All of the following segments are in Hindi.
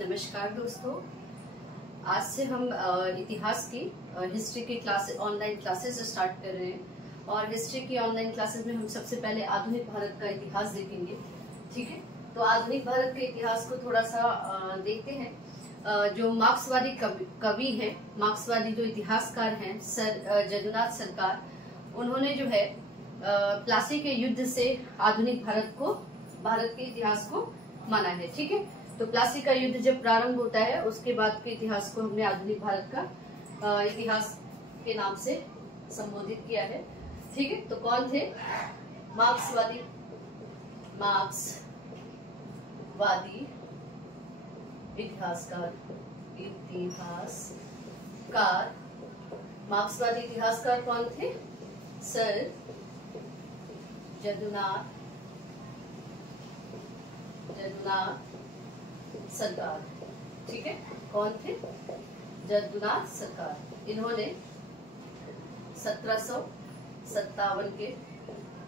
नमस्कार दोस्तों, आज से हम इतिहास की हिस्ट्री की क्लास ऑनलाइन क्लासेस स्टार्ट कर रहे हैं। और हिस्ट्री की ऑनलाइन क्लासेस में हम सबसे पहले आधुनिक भारत का इतिहास देखेंगे। ठीक है, तो आधुनिक भारत के इतिहास को थोड़ा सा देखते हैं। जो मार्क्सवादी कवि हैं, मार्क्सवादी जो इतिहासकार हैं, सर जदुनाथ सरकार, उन्होंने जो है प्लासी के युद्ध से आधुनिक भारत के इतिहास को माना है। ठीक है, तो प्लासी का युद्ध जब प्रारंभ होता है उसके बाद के इतिहास को हमने आधुनिक भारत का इतिहास के नाम से संबोधित किया है। ठीक है, तो कौन थे? मार्क्सवादी इतिहासकार मार्क्सवादी इतिहासकार कौन थे? सर जदुनाथ सरकार। ठीक है, कौन थे? जदुनाथ सरकार। इन्होंने 1757 के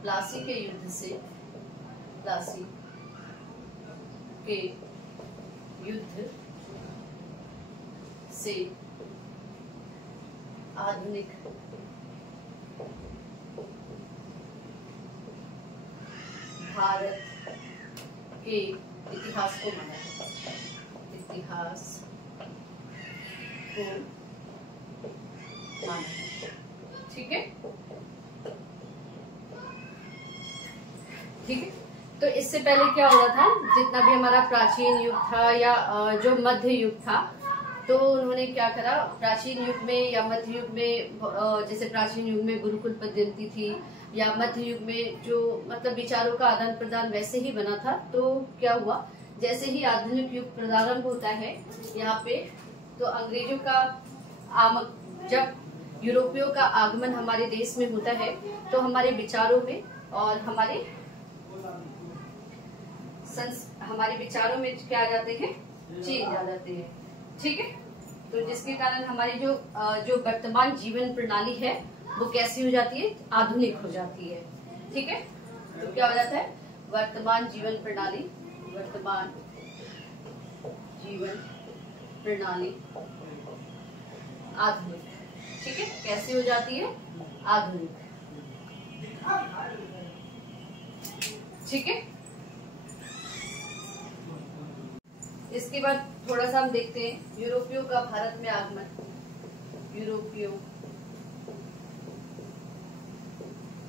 प्लासी के युद्ध से आधुनिक भारत के इतिहास को माना है। ठीक है, तो इससे पहले क्या हो रहा था? जितना भी हमारा प्राचीन युग था या जो मध्य युग था, तो उन्होंने क्या करा? प्राचीन युग में या मध्य युग में, जैसे प्राचीन युग में गुरुकुल पद्धति थी या मध्य युग में जो मतलब विचारों का आदान प्रदान वैसे ही बना था। तो क्या हुआ, जैसे ही आधुनिक युग प्रारंभ होता है यहाँ पे, तो अंग्रेजों का जब यूरोपियों का आगमन हमारे देश में होता है तो हमारे विचारों में और हमारे विचारों में क्या आ जाते हैं? चेंज आ जाते हैं। ठीक है, तो जिसके कारण हमारी जो वर्तमान जीवन प्रणाली है वो कैसी हो जाती है? आधुनिक हो जाती है। ठीक है, तो क्या हो जाता है? वर्तमान जीवन प्रणाली आधुनिक। ठीक है, कैसी हो जाती है? आधुनिक। ठीक है, इसके बाद थोड़ा सा हम देखते हैं यूरोपियों का भारत में आगमन। यूरोपियों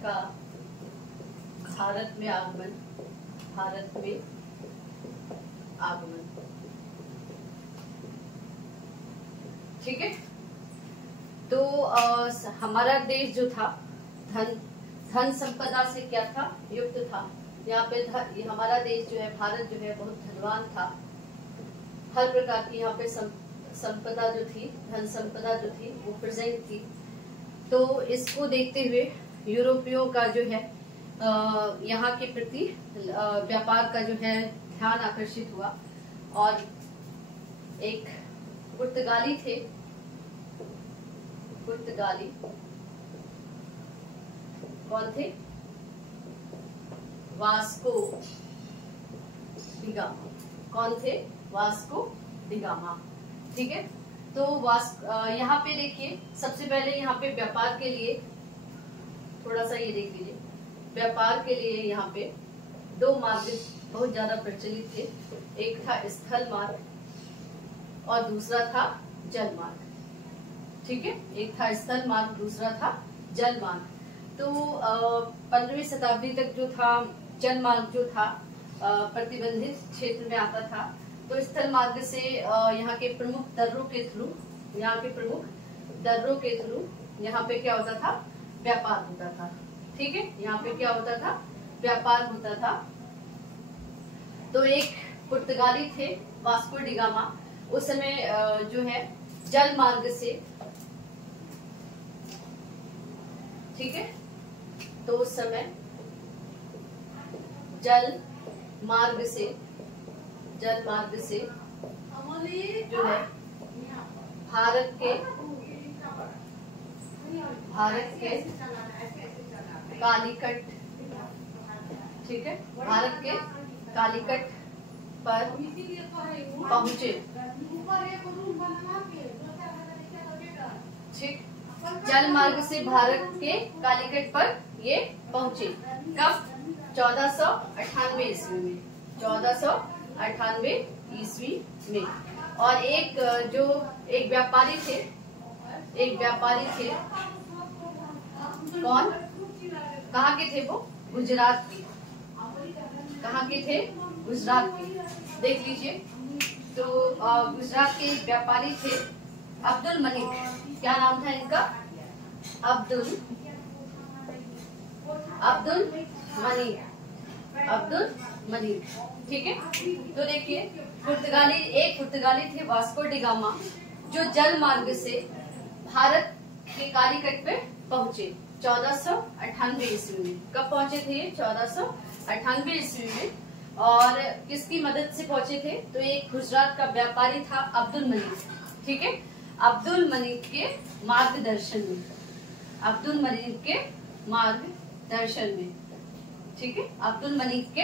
का भारत में आगमन। ठीक है, तो हमारा देश जो था धन संपदा से क्या था? युक्त था। यहाँ पे हमारा देश जो है, भारत जो है, बहुत धनवान था। हर प्रकार की यहाँ पे संपदा जो थी, धन संपदा जो थी, वो प्रेजेंट थी। तो इसको देखते हुए यूरोपियों का जो है यहाँ के प्रति व्यापार का जो है ध्यान आकर्षित हुआ। और एक पुर्तगाली थे, कौन थे? Vasco da Gama. कौन थे? Vasco da Gama. ठीक है, तो यहाँ पे देखिए, सबसे पहले यहाँ पे व्यापार के लिए थोड़ा सा ये देख लीजिए। व्यापार के लिए यहाँ पे दो मार्ग बहुत ज्यादा प्रचलित थे। एक था स्थल मार्ग और दूसरा था जल मार्ग। ठीक है, एक था स्थल मार्ग, दूसरा था जल मार्ग। तो 15वीं शताब्दी तक जो था जल मार्ग जो था प्रतिबंधित क्षेत्र में आता था। तो स्थल मार्ग से यहाँ के प्रमुख दर्रों के थ्रू यहाँ पे क्या होता था? व्यापार होता था। ठीक है, यहाँ पे क्या होता था? व्यापार होता था। तो एक पुर्तगाली थे, वास्को डिगामा, उस समय जो है जल मार्ग से, ठीक है, तो उस समय जल मार्ग से जो है भारत के कालीकट, ठीक है, भारत के कालीकट पर पहुंचे। ठीक, जल मार्ग से भारत के कालीकट पर ये पहुंचे। कब? 1498 ईस्वी में। 1498 ईस्वी में। और एक व्यापारी थे, कौन? कहाँ के थे वो? गुजरात के। कहाँ के थे? गुजरात के। देख लीजिए, तो गुजरात के एक व्यापारी थे अब्दुल मलिक। क्या नाम था इनका? अब्दुल मलिक। ठीक है, तो देखिए, पुर्तगाली थे वास्को डी गामा, जो जल मार्ग से भारत के कालीकट पे पहुंचे 1498 ईस्वी में। कब पहुंचे थे ये? 1498 ईस्वी में। और किसकी मदद से पहुंचे थे? तो एक गुजरात का व्यापारी था अब्दुल मलिक। ठीक है, अब्दुल मलिक के मार्गदर्शन में। ठीक है, अब्दुल मलिक के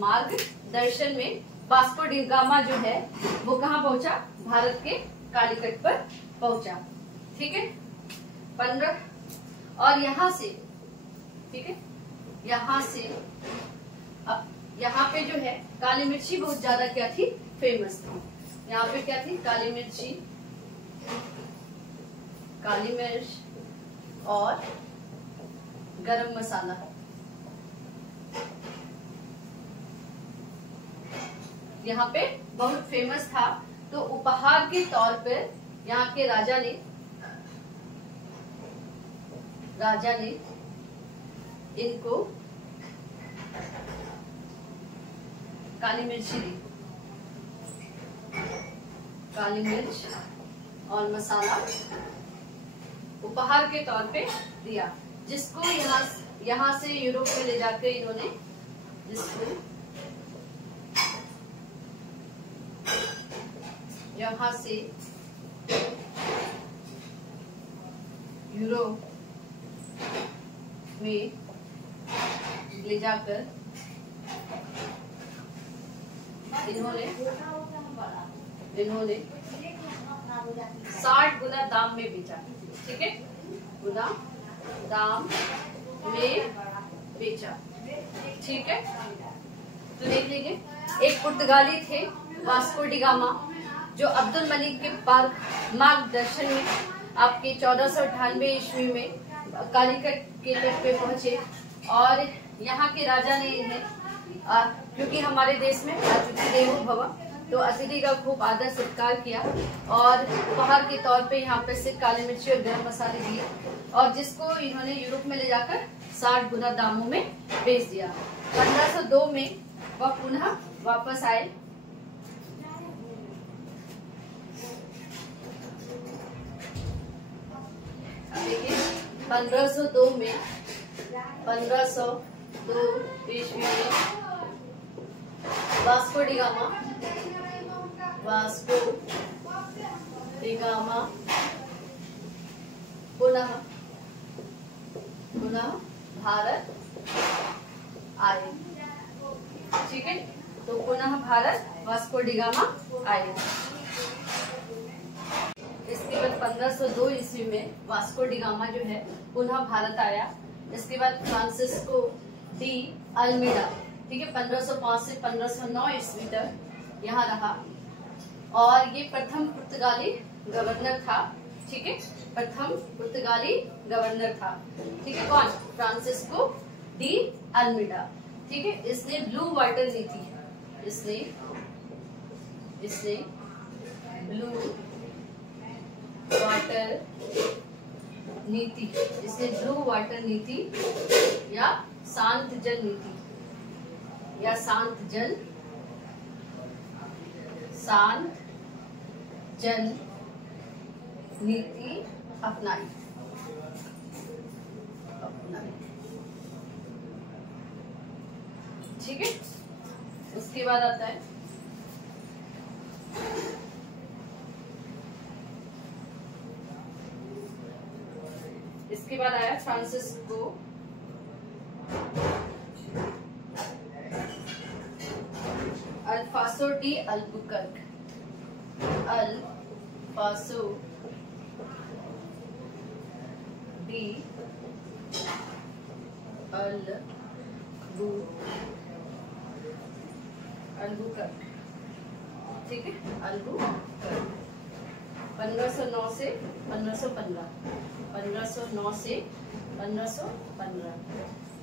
मार्गदर्शन में वास्को डी गामा जो है वो कहाँ पहुंचा? भारत के कालीकट पर पहुंचा। ठीक है, 15। और यहाँ से, ठीक है, अब यहाँ पे जो है काली मिर्ची बहुत ज्यादा क्या थी? फेमस थी। यहाँ पे क्या थी? काली मिर्च और गरम मसाला। यहाँ पे बहुत फेमस था। तो उपहार के तौर पर यहाँ के राजा ने इनको काली मिर्च और मसाला उपहार के तौर पे दिया, जिसको यहाँ से यूरोप में ले जाकर इन्होंने यहाँ से यूरोप में ले जाकर इन्होंने 60 गुना दाम में बेचा। ठीक है, गुना दाम में बेचा। ठीक है, तो देख लीजिए, एक पुर्तगाली थे वास्को डी गामा, जो अब्दुल मलिक के मार्गदर्शन में आपके 1498 ईस्वी में कालीकट के तट पे पहुंचे। और यहाँ के राजा ने इन्हें, क्योंकि हमारे देश में अतिथि देवो भव, तो अतिथि का खूब आदर सत्कार किया और उपहार के तौर पे यहाँ पे से काली मिर्ची और गरम मसाले दिए, और जिसको इन्होंने यूरोप में ले जाकर 60 गुना दामों में बेच दिया। 1502 में वह पुनः वापस आए। देखिए, 1502 ईस्वी में वास्को डी गामा पुनः भारत आए। ठीक है, तो पुनः भारत वास्को डी गामा आए। इसके बाद 1502 ईस्वी में वास्को डी गामा जो है पुनः भारत आया। इसके बाद फ्रांसिस्को डी अल्मीडा, ठीक है, 1505 से 1509 ईस्वी तक यहाँ रहा, और ये प्रथम पुर्तगाली गवर्नर था। ठीक है, प्रथम पुर्तगाली गवर्नर था। ठीक है, कौन? Francisco de Almeida. ठीक है, इसने ब्लू वाटर नीति, इसने ब्लू वाटर नीति या शांत जल नीति अपनाई। ठीक है, उसके बाद आता है इसके बाद आया फ्रांसिस्को अल्फास अल्फासो डी अल्बुकर्क, अल्फासो डी अल्बुकर्क, ठीक है, अल्बुकर्क। 1509 से 1515, 1509 से 1515।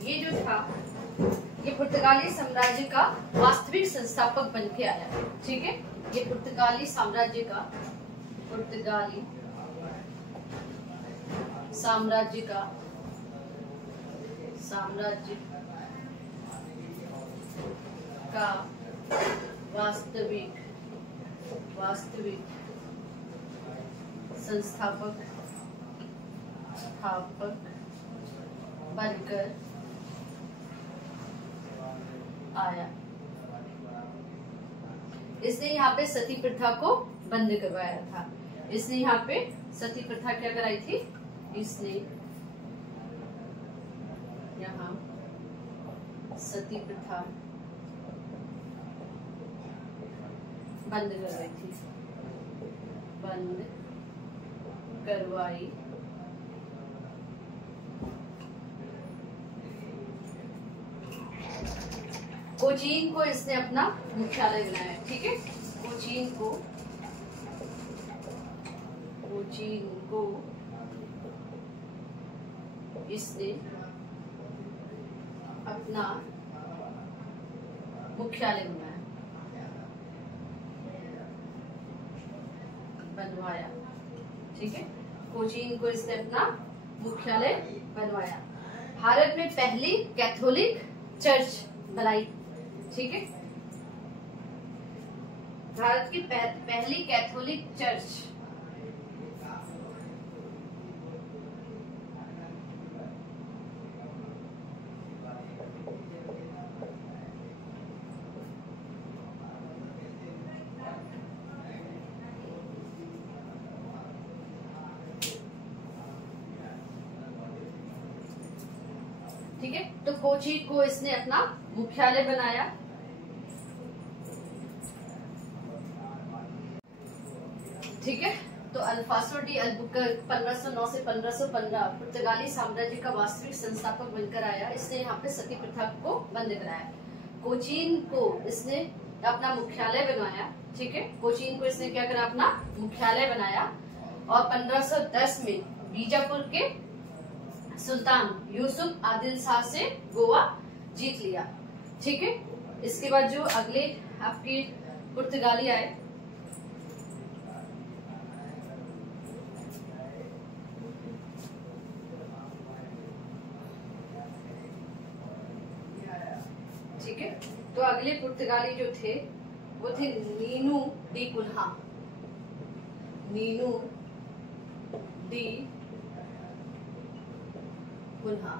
ये जो था ये पुर्तगाली साम्राज्य का वास्तविक संस्थापक बन के आया, ठीक है। ये पुर्तगाली साम्राज्य का वास्तविक संस्थापक बनकर आया। इसने यहाँ पे सती प्रथा को बंद करवाया था। इसने यहाँ पे सती प्रथा क्या कराई थी? इसने यहाँ सती प्रथा बंद करवाई थी, बंद करवाई। कोचीन को इसने अपना मुख्यालय बनाया, ठीक है। कोचीन को इसने अपना मुख्यालय बनवाया, ठीक है। कोचीन को इसने अपना मुख्यालय बनवाया। भारत में पहली कैथोलिक चर्च बनाई, ठीक है। भारत की पहली कैथोलिक चर्च ठीक है। तो कोची को इसने अपना मुख्यालय बनाया, ठीक है। तो अल्फासो डी अल्बुकर्क 1509 से 1515 पुर्तगाली साम्राज्य का वास्तविक संस्थापक बनकर आया। इसने यहाँ पे सती प्रथा को बंद कराया। कोचीन को इसने अपना मुख्यालय बनवाया, ठीक है। कोचीन को इसने क्या करा? अपना मुख्यालय बनाया। और 1510 में बीजापुर के सुल्तान यूसुफ आदिल शाह से गोवा जीत लिया, ठीक है। इसके बाद जो अगले आपके पुर्तगाली आए, ठीक है। तो अगले पुर्तगाली जो थे वो थे Nuno da Cunha, Nuno da Cunha,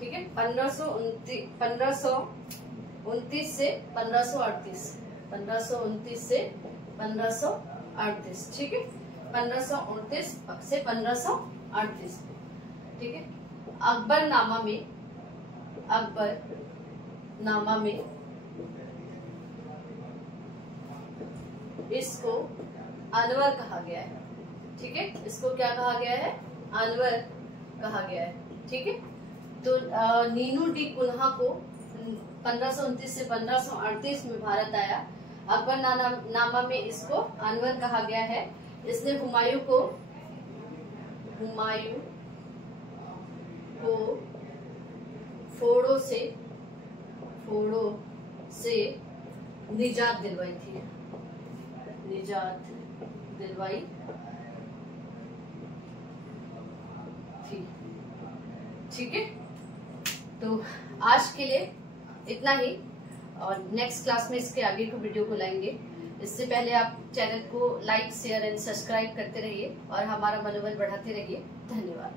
ठीक है। 1529 से 1538, 1529 से 1538, ठीक है। 1529 से 1538, ठीक है। अकबरनामा में इसको अनवर कहा गया है, ठीक है। इसको क्या कहा गया है? अनवर कहा गया है, ठीक है। तो नीनू डी कुन्हा को 1529 से 1538 में भारत आया। अकबरनामा में इसको अनवर कहा गया है। इसने हुमायूं को फोड़ों से निजात दिलवाई थी, ठीक है। तो आज के लिए इतना ही, और नेक्स्ट क्लास में इसके आगे को वीडियो को लाएंगे। इससे पहले आप चैनल को लाइक, शेयर एंड सब्सक्राइब करते रहिए और हमारा मनोबल बढ़ाते रहिए। धन्यवाद।